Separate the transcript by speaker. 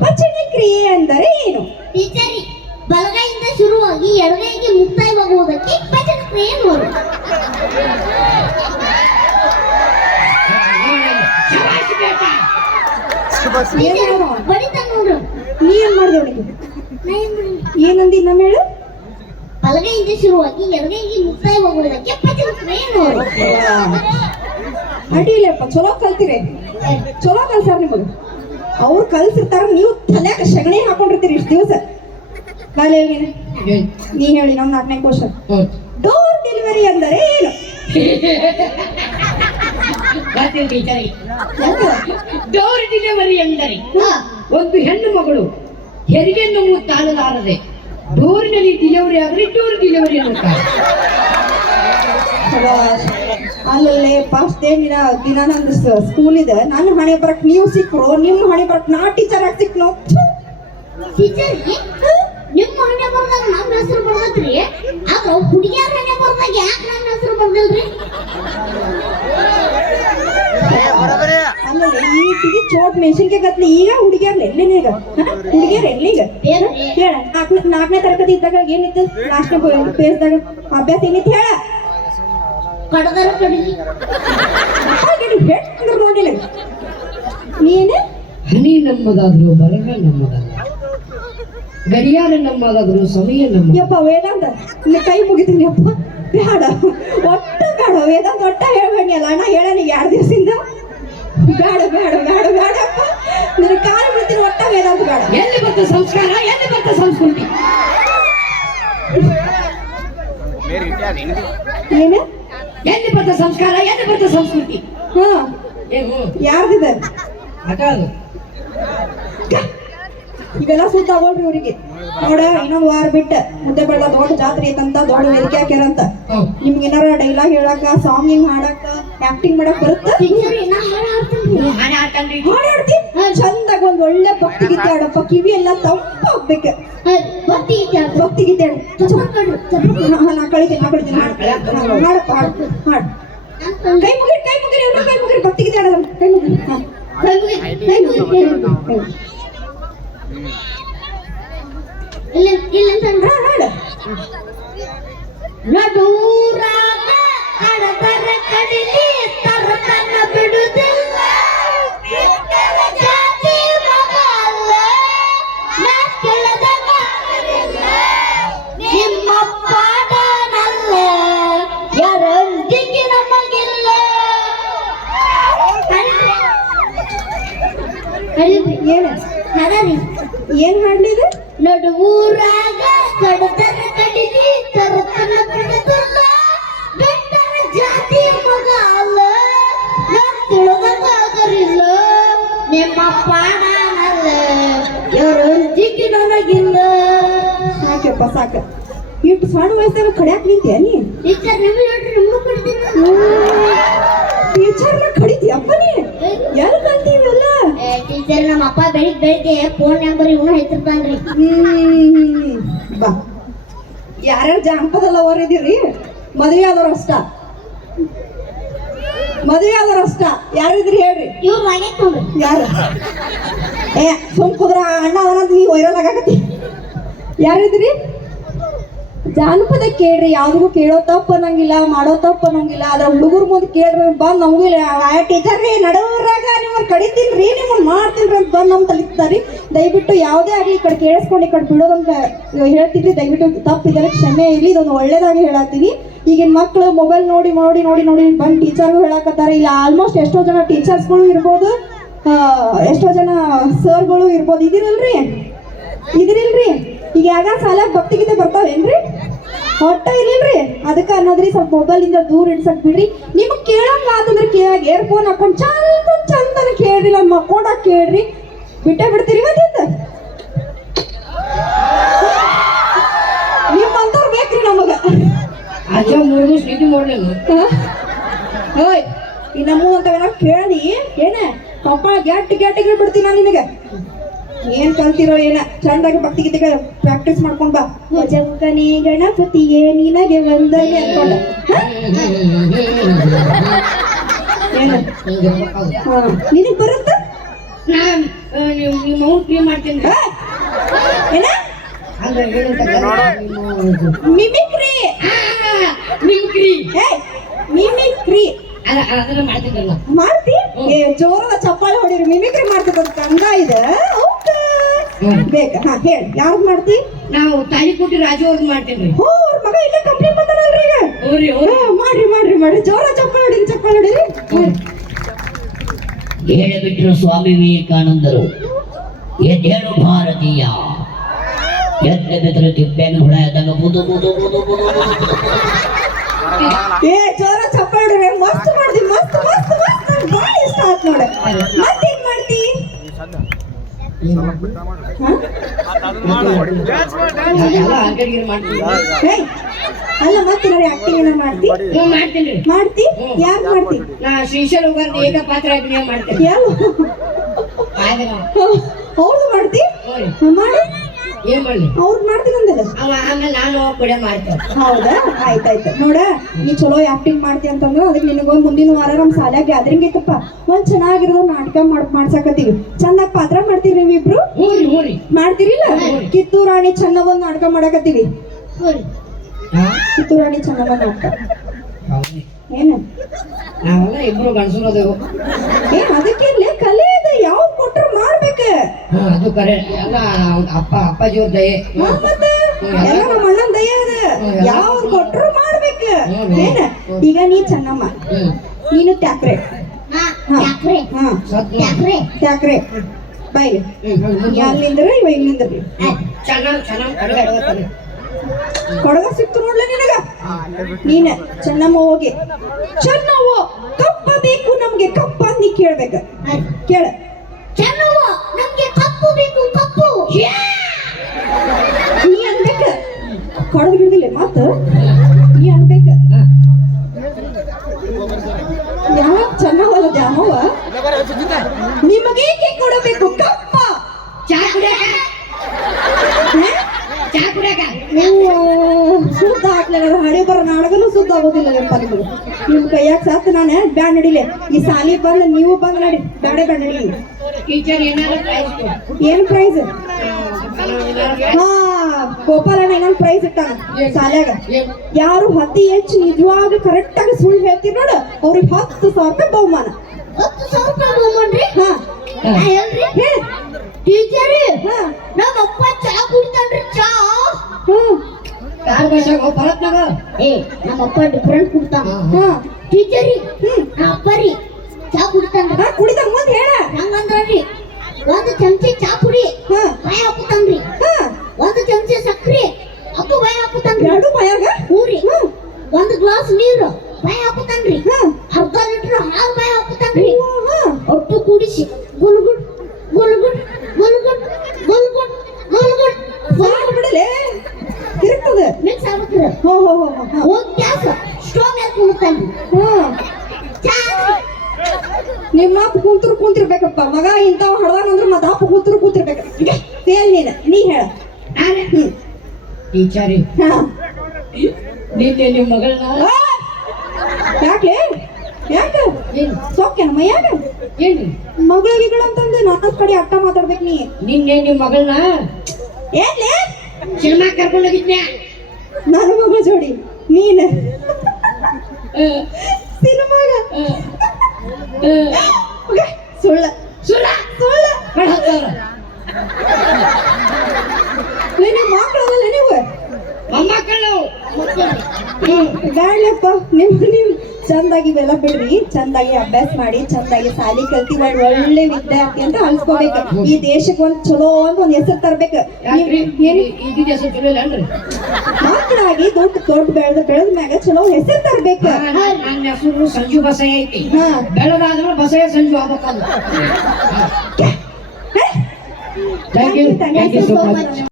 Speaker 1: ಪಚನ ಕ್ರಿಯೆ ಅಂದರೆ ಏನು?
Speaker 2: ಟೀಚರಿ ಬಲಗೈಯಿಂದ ಶುರುವಾಗಿ ಎಡಗೈಗೆ ಮುಕ್ತಾಯವಾಗುವುದಕ್ಕೆ ಪಚನ ಕ್ರಿಯೆ
Speaker 1: ಮೂರು?
Speaker 2: ಬಡಿತ ನೋಡು.
Speaker 1: ನೀ ಏನ್? ಏನಂದಿ ನಮ್ಮ ಹೇಳು?
Speaker 2: ಬಲಗೈಯಿಂದ ಶುರುವಾಗಿ ಎಡಗೈಗೆ ಮುಕ್ತಾಯವಾಗುವುದಕ್ಕೆ ಕ್ರಿಯೆ ನೋಡು
Speaker 1: ಅಡ್ಡಿಲ್ಲಪ್ಪ ಚಲೋ ಕಲ್ತಿರಿ. ಚಲೋ ಕಲ್ಸಾರ ನಿಮಗೆ ಅವ್ರು ಕಲ್ಸಿರ್ತಾರ ನೀವು ತಲೆಯಾಗ ಸಗಣಿ ಹಾಕೊಂಡಿರ್ತೀರಿ ಇಷ್ಟು ದಿವಸ ನಾನು
Speaker 3: ಏನ್?
Speaker 1: ನೀ ಹೇಳಿ ನಮ್ಮ ನಾಲ್ಕನೇ ಕ್ವಶನ್. ಡೋರ್ ಡೆಲಿವರಿ ಅಂದರೆ ಏನು
Speaker 3: ಡೋರ್ ಡೆಲಿವರಿ ಎಂದರೆ
Speaker 1: ಹಾ.
Speaker 3: ಒಂದು ಹೆಣ್ಣು ಮಗಳು ಹೆರಿಗೆ ನೋವು ತಾಳಲಾರದೆ ಡೋರ್ನಲ್ಲಿ ಡೆಲಿವರಿ ಆದರೆ ಡೋರ್ ಡೆಲಿವರಿ ಅನ್ನುತ್ತಾರೆ
Speaker 1: ಶಬಾಷ್. ಅಲ್ಲಲ್ಲೇ ಫಸ್ಟ್ ಡೇ ದಿನ ದಿನ ನಂದು ಸ್ಕೂಲ್ ಇದೆ. ನನ್ನ ಹಣೆ ಬರಕ್ ನೀವು ಸಿಕ್ರು ನಿಮ್ಮ ಹಣೆ ಬರಕ್ ನಾ ಟೀಚರ್ ಆಗಿ ಸಿಕ್ನು
Speaker 2: ಟೀಚರಿ ನಿಮ್ಮ ಹಣೆ ಬರ್ದಾಗ ನಮ್ಮ ಹೆಸರು ಬರ್ದತ್ರಿ ಆದ್ರ ಹುಡುಗಿಯರ ಹಣೆ ಬರ್ದಾಗ ಯಾಕೆ ನನ್ನ ಹೆಸರು ಬರ್ದಿಲ್ರಿ?
Speaker 1: ಆಮೇಲೆ ಈ ತಿಳಿ ಚೋಟ್ ಮೆಣಸಿನ್ಕಾಯಿ ಕತ್ಲಿ ಈಗ ಹುಡುಗಿಯರ್ ಎಲ್ಲಿನ ಈಗ? ಹುಡುಗಿಯರ್ ಎಲ್ಲಿಗ. ಹೇಳ ನಾಲ್ಕನೇ ನಾಲ್ಕನೇ ತರಗತಿ ಇದ್ದಾಗ ಏನಿತ್ತು? ನಾಲ್ಕನೇ ಪೇಸ್ದಾಗ ಅಭ್ಯಾಸ ಏನಿತ್ತು ಹೇಳ?
Speaker 2: ಕಡದರ ಕಡಿಲಿ
Speaker 1: ಹೇಳ್ತಂದ್ರೆ ನೋಡಿಲ್ಲ ನೀನು?
Speaker 3: ಹನಿ ನಮ್ಮದಾದ್ರು ಬರಹ ನಮ್ಮದಲ್ಲ. ಗಡಿಯಾರ ನಮ್ಮದಾದ್ರು ಸಮಯ ನಮ್ಮ
Speaker 1: ಯಪ್ಪ ವೇದಾಂತ ನಿನ್ನ ಕೈ ಮುಗಿತೀನಿ ಯಪ್ಪ. ಬೇಡ. ಒಟ್ಟ ಬೇಡ. ವೇದಾಂತ ಒಟ್ಟ ಹೇಳ್ಬೇಕಲ್ಲ ಅಣ್ಣ ಹೇಳನಿ ಎರಡು ದಿವಸದಿಂದ. ಬೇಡ ಬೇಡ ಬೇಡ ಬೇಡಪ್ಪ ನಿನ್ನ ಕಾಲು ಬಿಡ್ತೀನಿ ಒಟ್ಟ ವೇದಾಂತ ಬೇಡ.
Speaker 3: ಎಲ್ಲಿ ಬಂತ ಸಂಸ್ಕಾರ? ಎಲ್ಲಿ ಬಂತ ಸಂಸ್ಕೃತಿ?
Speaker 1: ಏನು
Speaker 3: ಎಲ್ಲಿ ಬರ್ತ ಸಂಸ್ಕಾರ ಎಲ್ಲಿ ಬರ್ತ ಸಂಸ್ಕೃತಿ?
Speaker 1: ಯಾರ್ದಿದೆ?
Speaker 3: ಅದು
Speaker 1: ಇವೆಲ್ಲ ಸುತ್ತ ಹೋಗ್ರಿ ಅವ್ರಿಗೆ ನೋಡ ಇನ್ನೊಂದ್ ವಾರ ಬಿಟ್ಟ ಮುದ್ದೆ ಬೆಳ್ಳ ದೊಡ್ಡ ಜಾತ್ರೆ ಐತಂತ ದೊಡ್ಡ ವೇದಿಕೆ ಹಾಕ್ಯಾರಂತ
Speaker 3: ಅಂತ.
Speaker 1: ನಿಮ್ಗೆ ಏನಾರ ಡೈಲಾಗ್ ಹೇಳಕ ಸಾಂಗಿಂಗ್ ಹಾಡಕ್ಕ ಆಕ್ಟಿಂಗ್ ಮಾಡಕ್ ಬರುತ್ತ?
Speaker 2: ಹಾಡು ಹಾಡ್ತೀನಿ.
Speaker 1: ಚಂದಾಗ ಒಂದ್ ಒಳ್ಳೆ ಭಕ್ತಿ ಗೀತೆ ಹಾಡಪ್ಪ. ಕಿವಿ ಎಲ್ಲ ತಂಪಾಗ್ಬೇಕು
Speaker 2: ಭಕ್ತಿ ಗೀತೆ ಹಾಡು.
Speaker 1: ಭಕ್ತಿ ಗೀತೆ ನಾ ಕಳಿತೀನಿ ನಾ ಕಳಿತೀನಿ. ಹಾಡಪ್ಪ ಹಾಡು ಹಾಡು ಕೈ ಮುಗಿರಿ ಕೈ ಮುಗಿರಿ ಕೈ ಮುಗಿರಿ. ಭಕ್ತಿ ಗೀತೆ ಕೈ ಮುಗಿರಿ.
Speaker 2: ಕೈ ಮುಗಿರಿ ಕೈ ಮುಗಿರಿ. ಇಲ್ಲ ಇಲ್ಲ
Speaker 1: ಅಂತ ಹಾಡು.
Speaker 2: ನಡೂರಾಗ ಕಡದರ ಕಡಿಲಿ ತರತನ ಬಿಡುದಿಲ್ಲ ಕರೀರಿ.
Speaker 1: ಏನ
Speaker 2: ಹರಿ
Speaker 1: ಏನ್ ಹಾಡ್ಲಿದು
Speaker 2: ನಡುವೂರಾಗ ಕಡತನ ಕಡಿಲಿ ತರತನ ಕಡತಲ್ಲ ಬೆಟ್ಟರ ಜಾತಿ ಮಗ ಅಲ್ಲ. ನಾನ್ ತಿಳಿದ ನಿಮ್ಮ ನಿಮ್ಮ ಇವರು ಜಿಕ್ಕಿ ನನಗಿಲ್ಲ
Speaker 1: ಸಾಕಪ್ಪ ಸಾಕ. ಇಟ್ಟು ಸಣ್ಣ ವಯಸ್ಸಾಗ ಕಡ್ಯಾಕ್ ನಿಂತೀಯ ನೀ?
Speaker 2: ಟೀಚರ್ ನಿಮ್ಗೆ ನೋಡ್ರಿ ನಿಮ್ಗೂ ಕೊಡ್ತೀನಿ.
Speaker 1: ಟೀಚರ್ನ ಕಡಿತೀಯಪ್ಪ ನೀ? ಯಾರು ಕಲ್ತೀವಲ್ಲ
Speaker 2: ಟೀಚರ್ ನಮ್ಮ ಅಪ್ಪ ಬೆಳಿಗ್ಗೆ ಬೆಳಿಗ್ಗೆ ಫೋನ್ ನಂಬರ್ ಇವನು ಹೇಳ್ತಿರ್ತಾನ್ರಿ.
Speaker 1: ಹ್ಮ್ ಬಾ. ಯಾರ್ಯಾರು ಜಾನಪದ ಓರಿದಿರಿ ಮದುವೆ ಆದವ್ರ ಅಷ್ಟ. ಮದುವೆ ಆದವ್ರ ಅಷ್ಟ. ಯಾರಿದ್ರಿ ಹೇಳ್ರಿ?
Speaker 2: ಇವ್ರು
Speaker 1: ಯಾರು? ಏ ಸುಮ್ ಕುದ್ರ ಅಣ್ಣ ಅವನಂತ ನೀ ವೈರಲ್ ಆಗಾಕತ್ತಿ. ಯಾರಿದ್ರಿ? ಜಾನಪದ ಕೇಳ್ರಿ ಯಾವ್ದಿಗೂ ಕೇಳೋ ತಪ್ಪು ಅನ್ನಂಗಿಲ್ಲ ಮಾಡೋ ತಪ್ಪು ಅನ್ನಂಗಿಲ್ಲ ಅದ್ರ ಹುಡುಗರು ಮುಂದೆ ಕೇಳ್ರಿ ಬಂದು ನಮಗೂ ಟೀಚರ್ ರೀ ನಡುವರಾಗ ನಿಮ್ಮನ್ನ ಕಡಿತೀನ್ರಿ ನಿಮ್ಮನ್ನ ಮಾಡ್ತೀನ್ರಿ ಅಂತ ಬಂದ್ ನಮ್ಮ ತಲಿತಾರಿ ದಯವಿಟ್ಟು ಯಾವುದೇ ಆಗ್ಲಿ ಈ ಕಡೆ ಕೇಳಿಸ್ಕೊಂಡು ಈ ಕಡೆ ಬಿಡೋದಂತ ಹೇಳ್ತಿದ್ರಿ ದಯವಿಟ್ಟು ತಪ್ಪಿದ್ರೆ ಕ್ಷಮೆ ಇರಲಿ ಇದೊಂದು ಒಳ್ಳೇದಾಗಿ ಹೇಳತ್ತೀನಿ ಈಗಿನ ಮಕ್ಕಳು ಮೊಬೈಲ್ ನೋಡಿ ನೋಡಿ ನೋಡಿ ನೋಡಿ ಬಂದು ಟೀಚರ್ಗೂ ಹೇಳಕತ್ತಾರೆ. ಇಲ್ಲ ಆಲ್ಮೋಸ್ಟ್ ಎಷ್ಟೋ ಜನ ಟೀಚರ್ಸ್ಗಳು ಇರ್ಬೋದು. ಆ, ಎಷ್ಟೋ ಜನ ಸರ್ಗಳು ಇರ್ಬೋದು. ಇದಿರಲ್ರಿ? ಇದಿರಿಲ್ರಿ? ಈಗ ಯಾಗ ಸಾಲ ಭಕ್ತಿ ಗೀತೆ ಬರ್ತಾವೇನ್ರಿ? ಹೊಟ್ಟ ಇರ್ಲಿಲ್ರಿ? ಅದಕ್ಕೆ ಅನ್ನೋದ್ರಿ ಸ್ವಲ್ಪ ಮೊಬೈಲಿಂದ ದೂರ ಇಡ್ಸಕ್ ಬಿಡ್ರಿ. ನಿಮ್ಗೆ ಕೇಳಂಗ ಆತಂದ್ರೆ ಕೇಳಾಗ ಏರ್ಫೋನ್ ಹಾಕೊಂಡು ಚಂದ ಚಂದನ ಕೇಳ್ರಿ ಇಲ್ಲ ಮಕ್ಕೊಂಡಾಗ ಕೇಳ್ರಿ. ಬಿಟ್ಟೇ ಬಿಡ್ತೀರಿ ಮತ್ತಿಂದ ನಿಮ್ಮಂತವ್ರು ಬೇಕ್ರಿ ನಮಗ. ಓಯ್ ಈ ನಮ್ಮ ಅಂತವೇನ ಕೇಳಿ. ಏನೇ? ಪಪ್ಪ ಗ್ಯಾಟ್ ಗ್ಯಾಟಿಗೆ ಬಿಡ್ತೀನಿ ನಾನು ನಿನಗೆ? ಏನ್ ಕಲ್ತಿರೋ ಏನ? ಚಂದಾಗಿ ಭಕ್ತಿ ಗೀತೆ ಪ್ರಾಕ್ಟೀಸ್ ಮಾಡ್ಕೊಂಡ್ ಬಾ. ಜಂಕನಿ ಗಣಪತಿಯೇ ನಿನಗೆ ವಂದನೆ ಅನ್ಕೊಂಡ. ಏನ? ನಿನಗ್ ಬರುತ್ತ?
Speaker 3: ನೀವು ನಿಮ್ಮ ಮಾಡ್ತೀನಿ?
Speaker 1: ಏನ? ಮಿಮಿಕ್ರಿ. ಮಿಮಿಕ್ರಿ.
Speaker 3: ಮಾಡ್ತಿದ್ದಲ್ಲ
Speaker 1: ಮಾಡ್ತಿ? ಏ ಜೋರದ ಚಪ್ಪಾಳೆ ಹೊಡಿರಿ. ಮಿಮಿಕ್ರಿ ಮಾಡ್ತಿದ್ದ ಚಂದ ಇದೆ. ಬೇಕ ಹಾ ಹೇಳಿ. ಯಾವ್ದು ಮಾಡ್ತಿ?
Speaker 3: ನಾವು ತಾಯಿ ರಾಜು ಅವ್ರದ್ದು ಮಾಡ್ತೀನಿ
Speaker 1: ಹೋ ಅವ್ರ ಮಗ ಇಲ್ಲೇ ಕಂಪ್ಲೀಟ್ ಬಂದಾನಲ್ರಿ ಈಗ.
Speaker 3: ಓರಿ
Speaker 1: ಓರಿ ಮಾಡ್ರಿ ಮಾಡ್ರಿ ಮಾಡ್ರಿ. ಜೋರ ಚಪ್ಪಾಳೆ ಹೊಡಿ ಚಪ್ಪಾಳೆ ಹೊಡಿರಿ.
Speaker 4: ಹೇಳಿಬಿಟ್ರು ಸ್ವಾಮಿ ವಿವೇಕಾನಂದರು. ಎದ್ದೇಳು ಭಾರತೀಯ. ಎದ್ದ ಬೆದರು ತಿಪ್ಪೆನ ಹುಳ ಎದ್ದಾಗ ಬುದು ಬುದು ಬುದು ಬುದು ಬುದು.
Speaker 1: ಏ ಜೋರ ಚಪ್ಪಾಳೆ ಹೊಡಿರಿ. ಮಸ್ತ್ ಮಾಡ್ದಿ ಮಸ್ತ್ ಮಸ್ತ್ ಮಸ್ತ್. ಭಾಳ ಇಷ್ಟ ಆತ್ ನೋಡ ಮತ್ತೇನ್ ಮಾಡ್ತಿ ಹಾ?
Speaker 3: ಎಲ್ಲ ಅಂಗಡಿಗೆ ಮಾಡ್ತೀನಿ
Speaker 1: ಏಯ್, ಅಲ್ಲ ಮತ್ತೆ ನೋಡಿ ಆಕ್ಟಿಂಗ್ ಎಲ್ಲ ಮಾಡ್ತಿ
Speaker 3: ಮಾಡ್ತೀನಿ
Speaker 1: ಮಾಡ್ತಿ ಯಾರು ಮಾಡ್ತಿ
Speaker 3: ನಾ ಶ್ರೀಶರ್ ಹೋಗಾರ್ದು ಏಕ ಪಾತ್ರ ಅಭಿನಯ ಮಾಡ್ತೇನೆ
Speaker 1: ಅವ್ರದ್ದು ಮಾಡ್ತಿ ಮಾಡು
Speaker 3: ಏನ್ ಮಾಡ್ಲಿ
Speaker 1: ಅವ್ರದ್ದು ಮಾಡ್ತೀನಿ ಅಂದಲ್ಲ?
Speaker 3: ಅವ ಆಮೇಲೆ ನಾನು ಕೂಡ ಮಾಡ್ತೇನೆ.
Speaker 1: ಹೌದಾ? ಆಯ್ತಾಯ್ತು ನೋಡ ನೀ ಚಲೋ ಆಕ್ಟಿಂಗ್ ಮಾಡ್ತಿ ಅಂತಂದ್ರೆ ಅದಕ್ಕೆ ನಿನಗೊಂದ್ ಮುಂದಿನ ವಾರ ನಮ್ಮ ಸಾಲ್ಯಾಗ ಗ್ಯಾದರಿಂಗ್ ಐತಪ್ಪ. ಒಂದ್ ಚೆನ್ನಾಗಿರೋ ನಾಟಕ ಮಾಡ್ ಮಾಡ್ಸಾಕತ್ತೀವಿ. ಚಂದಾಗ್ ಪಾತ್ರ ಮಾಡ್ತೀರಿ ನೀವಿಬ್ರು?
Speaker 3: ಮಾಡ್ತೀರಿ ರೀ ಹ್ಞೂ ರೀ
Speaker 1: ಮಾಡ್ತೀರಿಲ್ಲ ಕಿತ್ತೂರು ರಾಣಿ ಚೆನ್ನವಂದ್ ನಾಟಕ ಮಾಡಕತ್ತೀವಿ. ಕಿತ್ತೂರ್ ರಾಣಿ ಒಂದ್ ನಾಟಕ. ಏನು?
Speaker 3: ನಾವೆಲ್ಲ ಇಬ್ರು ಗಂಡಸರು ಅದೇವು.
Speaker 1: ಏನ್ ಅದಕ್ಕೆ ಕಲೆ ಇದೆ ಯಾವ್ದು ಕೊಟ್ರು ಮಾಡ್ಬೇಕ
Speaker 3: ಹ್ಞೂ ಅದು ಕರೆ ಎಲ್ಲ ಅಪ್ಪ ಅಪ್ಪಾಜಿ ಅವ್ರ ದಯೆ
Speaker 1: ಎಲ್ಲ ನಮ್ಮ ಅಣ್ಣನ್ ದಯ ಇದೆ ಯಾವ್ದು ಕೊಟ್ರು ಮಾಡ್ಬೇಕು. ಏನ? ಈಗ ನೀ ಚೆನ್ನಮ್ಮ. ನೀನು ಟ್ಯಾಕ್ರೆ. ಟ್ಯಾಕ್ರೆ. ನೀ ಅಲ್ಲಿಂದ್ರ ಇವ ಇಲ್ಲಿಂದ್ರಿ. ಕೊಡಗ ಸಿಕ್ತು ನೋಡ್ಲ ನಿನಗ? ನೀನ ಚೆನ್ನಮ್ಮ ಹೋಗಿ. ಚೆನ್ನವ್ವ ಕಪ್ಪ ಬೇಕು ನಮ್ಗೆ ಕಪ್ಪ ಅಂತ ನೀ ಕೇಳ್ಬೇಕು ಕೇಳ.
Speaker 2: ಚೆನ್ನವ್ವ ಬೇಕು ಕಪ್ಪು.
Speaker 1: ನೀ ಅನ್ಬೇಕ. ಕಡದ್ ಹಿಡ್ದಿಲ್ಲ ಮತ್ತ ನೀ ಅನ್ಬೇಕ. ಯಾವ ಚೆನ್ನಾಗಲ್ಲ ದ್ಯಾಮವ್ವ ನಿಮಗೇಕೆ ಕೊಡಬೇಕು ಕಪ್ಪ?
Speaker 3: ಚಾ ಕುಡಿಯಾಕ? ಚಾ ಕುಡಿಯಾಕ?
Speaker 1: ನೀವು ಶುದ್ಧ ಆಗ್ಲಿಲ್ಲ ಹಣೆ ಬರ ನಾಡಗನು ಶುದ್ಧ ಆಗೋದಿಲ್ಲ ಯಪ್ಪ ನಿಮಗೆ ನಿಮ್ ಕೈಯಾಗ ಸಾತ್ ನಾನು? ಬ್ಯಾಡ್ ನಡಿಲೆ. ಈ ಸಾಲಿ ಬಂದ್ ನೀವು ಬಂದ್ ನಡಿ. ಬ್ಯಾಡೆ ಬ್ಯಾಡ ನಡಿ
Speaker 3: ಟೀಚರ್ ಏನಾರ ಪ್ರೈಸ್
Speaker 1: ಏನ್ ಪ್ರೈಸ್ ಹಾ ಗೋಪಾಲಣ್ಣ ಏನೊಂದ್ ಪ್ರೈಸ್ ಇಟ್ಟಾನ ಸಾಲ್ಯಾಗ. ಯಾರು ಅತಿ ಹೆಚ್ಚು ನಿಜವಾಗ ಕರೆಕ್ಟ್ ಆಗಿ ಸುಳ್ಳು ಹೇಳ್ತೀರಿ ನೋಡು. ಅವ್ರಿಗೆ ಹತ್ತು ಸಾವಿರ ರೂಪಾಯಿ ಬಹುಮಾನ.
Speaker 2: ಹತ್ತು ಸಾವಿರ ರೂಪಾಯಿ ರೀ?
Speaker 1: ಹಾ.
Speaker 2: ಹೇಳ್ರಿ.
Speaker 1: ಹೇಳ.
Speaker 2: ಟೀಚರ್
Speaker 1: ಹಾ.
Speaker 2: ನಮ್ಮ ಅಪ್ಪ
Speaker 3: ಯಾರ ಭಾಷೆಗೆ ಭರತ್ನಾಗ?
Speaker 2: ಏ ನಮ್ಮ ಅಪ್ಪ ಡಿಫ್ರೆಂಟ್ ಕುಡ್ತಾನ
Speaker 1: ಹಾ.
Speaker 2: ಟೀಚರಿ
Speaker 1: ಹ್ಮ್.
Speaker 2: ನಮ್ಮ ಅಪ್ಪ ರೀ. ಚಾ ಕುಡಿತಾನ್ರಿ
Speaker 1: ಹಾ ಕುಡಿದ ಮುಂದೆ ಹೇಳ.
Speaker 2: ಹಂಗಂದ್ರಿ ಒಂದು ಚಮಚ ಚಾ ಪುಡಿ
Speaker 1: ಹಾ.
Speaker 2: ಬಾಯ್ ಹಾಕುತ್ತಾನ್ರಿ
Speaker 1: ಹಾ.
Speaker 2: ಒಂದು ಚಮಚಿ ಸಕ್ರಿ ಅಪ್ಪು ಬಾಯ್ ಹಾಕುತ್ತಾನ್ರಿ
Speaker 1: ಎರಡು ಬಾಯಾಗ
Speaker 2: ಊರಿ
Speaker 1: ಹ್ಮ್
Speaker 2: ಒಂದು ಗ್ಲಾಸ್ ನೀರು ಬಾಯ್ ಹಾಕುತ್ತಾನ್ರಿ
Speaker 1: ಹಾ
Speaker 2: ಅರ್ಧ ಲೀಟರ್ ಹಾಲು ಬಾಯ್ ಹಾಕುತ್ತಾನ್ರಿ
Speaker 1: ಹಾ
Speaker 2: ಒಟ್ಟು ಕೂಡಿಸಿ ಗುಲ್ಗುಡ್ ಗುಲ್ಗುಡ್ ಗುಲ್ಗುಡ್ ಗುಲ್ಗುಡ್ ಗುಲ್ಗುಡ್
Speaker 1: ಸಾಕು ಬಿಡಲೆ ತಿರುಗ್ತದೆ
Speaker 2: ಮಿಕ್ಸ್ ಆಗುತ್ತೆ
Speaker 1: ಹೋ
Speaker 2: ಹೋಗಿ ಗ್ಯಾಸ್ ಸ್ಟೋವ್ ಮೇಲೆ ಕುಡ್ತಾನ್ರಿ
Speaker 1: ನಿಮ್ಮ ಅಪ್ಪ ಕುಂತ್ರು ಕುಂತಿರ್ಬೇಕಪ್ಪ. ಮಗ ಇಂಥವ್ ಹಡ್ದಾಗ ಅಂದ್ರೆ ಮತ್ತೆ ಅಪ್ಪ ಕೂತ್ರು ಕೂತಿರ್ಬೇಕ. ಹೇಳ ನೀನ. ನೀ ಹೇಳ.
Speaker 3: ನಾನೇ? ಟೀಚರಿ.
Speaker 1: ಹಾ.
Speaker 3: ನಿನ್ನೆ ನಿಮ್ಮ ಮಗಳನ್ನ?
Speaker 1: ಯಾಕೆ? ಯಾಕೆ?
Speaker 3: ಯಾಕ
Speaker 1: ನಮ್ಮ ಮೈಯಾಗ?
Speaker 3: ಏನು?
Speaker 1: ಮಗಳು ಗಿಗಳ ಅಂತಂದು ನನ್ನ ಕಡೆ ಅಟ್ಟ ಮಾತಾಡ್ಬೇಕು ನೀ.
Speaker 3: ನಿನ್ನೆ ನಿಮ್ಮ ಮಗಳನ್ನ?
Speaker 1: ಏನ್ಲೇ?
Speaker 3: ಸಿನಿಮಾ ಕರ್ಕೊಂಡು ಹೋಗಿದ್ನೆ
Speaker 1: ನನ್ನ ಮಗಳ ಜೋಡಿ. ನೀನ ಸಿನಿಮಾಗ ಸುಳ್ಳ
Speaker 3: ಸುಳ್ಳ
Speaker 1: ಸುಳ್ಳ
Speaker 3: ಕಡೆ ಹೋಗ್ತಾವ್ರ
Speaker 1: ನಿಮ್ಮ ಮಕ್ಕಳಲ್ಲ ನೀವು
Speaker 3: ಮೊಮ್ಮಕ್ಕಳು
Speaker 1: ಬ್ಯಾಡ್ಲಪ್ಪ ನಿಮ್ ನಿಮ್ ಚಂದಾಗಿ ಇವೆಲ್ಲ ಬಿಡ್ರಿ ಚಂದಾಗಿ ಅಭ್ಯಾಸ ಮಾಡಿ ಚಂದಾಗಿ ಸಾಲಿ ಕಲ್ತಿ ಒಂದ್ ಒಳ್ಳೆ ವಿದ್ಯಾರ್ಥಿ ಅಂತ ಅನ್ಸ್ಕೋಬೇಕು. ಈ ದೇಶಕ್ಕೆ ಒಂದ್ ಚಲೋ ಅಂತ ಒಂದ್ ಹೆಸರು ತರ್ಬೇಕು. ಮಕ್ಕಳಾಗಿ ದೊಡ್ಡ ದೊಡ್ಡ ಬೆಳೆದ ಬೆಳೆದ ಮ್ಯಾಗ ಚಲೋ ಹೆಸರು ತರ್ಬೇಕು.
Speaker 3: ನನ್ನ ಹೆಸರು ಸಂಜು ಬಸಯ್ಯ ಐತಿ. ಬೆಳೆದಾದ್ರೂ ಬಸಯ್ಯ ಸಂಜು ಆಗ್ಬೇಕಲ್ಲ thank you thank you so much